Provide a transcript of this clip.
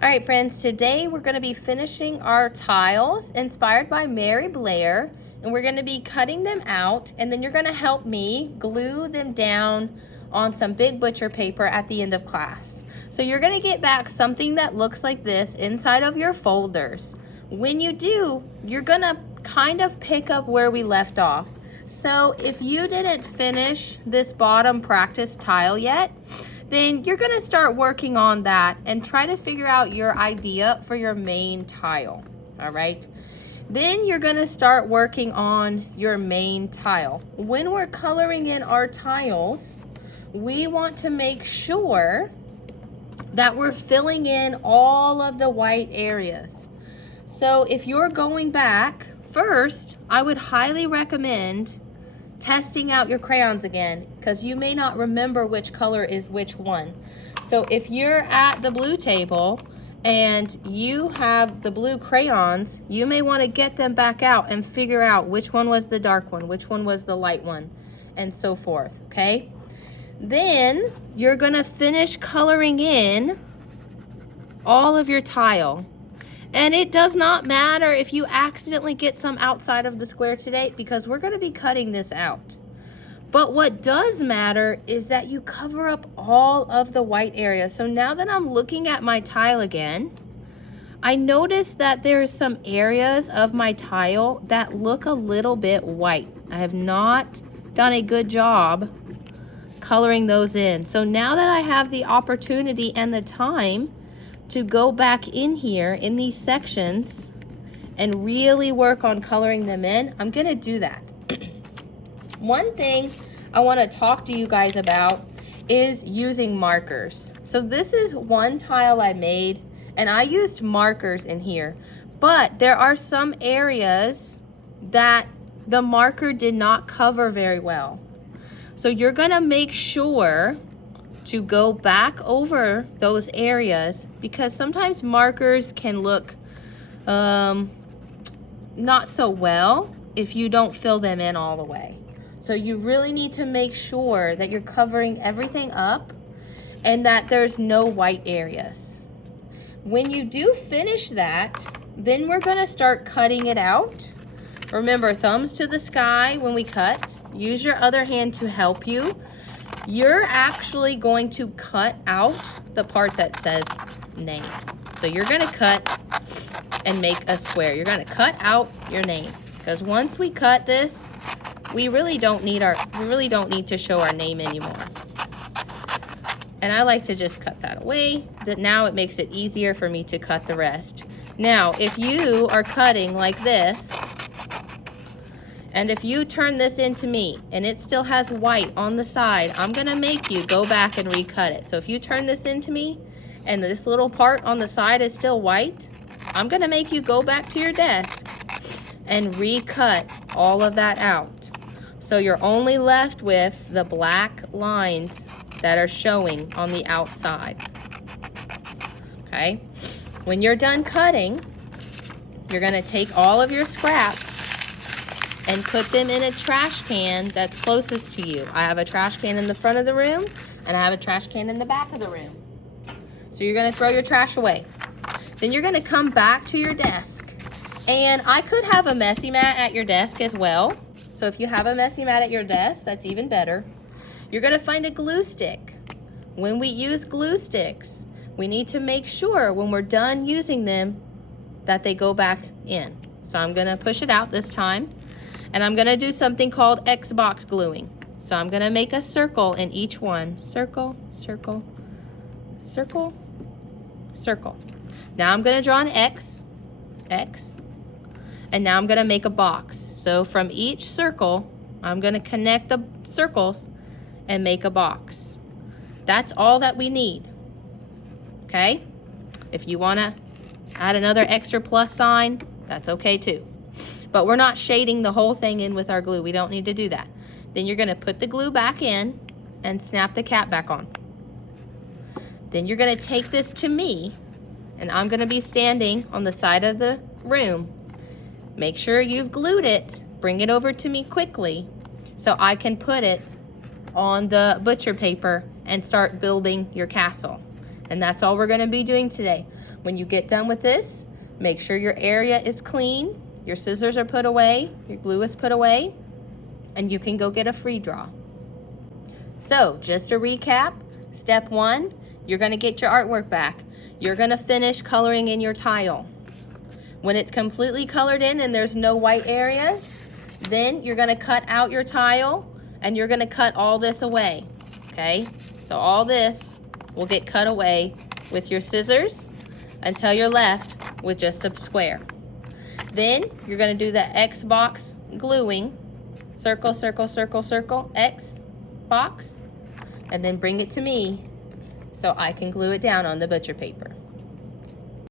All right, friends, today we're going to be finishing our tiles inspired by Blair, and we're going to be cutting them out, and then you're going to help me glue them down on some big butcher paper at the end of class. So you're going to get back something that looks like this inside of your folders. When you do, you're going to kind of pick up where we left off. So if you didn't finish this bottom practice tile yet, then you're going to start working on that and try to figure out your idea for your main tile. All right. Then you're going to start working on your main tile. When we're coloring in our tiles, we want to make sure that we're filling in all of the white areas. So if you're going back first, I would highly recommend testing out your crayons again, because you may not remember which color is which one. So if you're at the blue table and you have the blue crayons, you may want to get them back out and figure out which one was the dark one, which one was the light one, and so forth, okay? Then you're gonna finish coloring in all of your tile. And it does not matter if you accidentally get some outside of the square today, because we're going to be cutting this out. But what does matter is that you cover up all of the white areas. So now that I'm looking at my tile again, I notice that there's some areas of my tile that look a little bit white. I have not done a good job coloring those in. So now that I have the opportunity and the time to go back in here in these sections and really work on coloring them in, I'm gonna do that. One thing I want to talk to you guys about is using markers. So this is one tile I made, and I used markers in here, but there are some areas that the marker did not cover very well. So you're gonna make sure to go back over those areas, because sometimes markers can look not so well if you don't fill them in all the way. So you really need to make sure that you're covering everything up and that there's no white areas. When you do finish that, then we're gonna start cutting it out. Remember, thumbs to the sky when we cut. Use your other hand to help you. You're actually going to cut out the part that says name. So you're gonna cut and make a square. You're gonna cut out your name, because once we cut this, we really don't need to show our name anymore. And I like to just cut that away. That now it makes it easier for me to cut the rest. Now, if you are cutting like this, and if you turn this into me and it still has white on the side, I'm gonna make you go back and recut it. So if you turn this into me and this little part on the side is still white, I'm gonna make you go back to your desk and recut all of that out. So you're only left with the black lines that are showing on the outside, okay? When you're done cutting, you're gonna take all of your scraps and put them in a trash can that's closest to you. I have a trash can in the front of the room, and I have a trash can in the back of the room. So you're gonna throw your trash away. Then you're gonna come back to your desk. And I could have a messy mat at your desk as well. So if you have a messy mat at your desk, that's even better. You're gonna find a glue stick. When we use glue sticks, we need to make sure when we're done using them that they go back in. So I'm gonna push it out this time. And I'm gonna do something called Xbox gluing. So I'm gonna make a circle in each one. Circle, circle, circle, circle. Now I'm gonna draw an X, X, and now I'm gonna make a box. So from each circle, I'm gonna connect the circles and make a box. That's all that we need, okay? If you wanna add another extra plus sign, that's okay too. But we're not shading the whole thing in with our glue. We don't need to do that. Then you're gonna put the glue back in and snap the cap back on. Then you're gonna take this to me, and I'm gonna be standing on the side of the room. Make sure you've glued it. Bring it over to me quickly so I can put it on the butcher paper and start building your castle. And that's all we're gonna be doing today. When you get done with this, make sure your area is clean, your scissors are put away, your glue is put away, and you can go get a free draw. So just to recap, step 1, you're going to get your artwork back. You're going to finish coloring in your tile. When it's completely colored in and there's no white areas, then you're going to cut out your tile and you're going to cut all this away. Okay, so all this will get cut away with your scissors until you're left with just a square. Then you're going to do the X box gluing. Circle, circle, circle, circle, X box, and then bring it to me so I can glue it down on the butcher paper.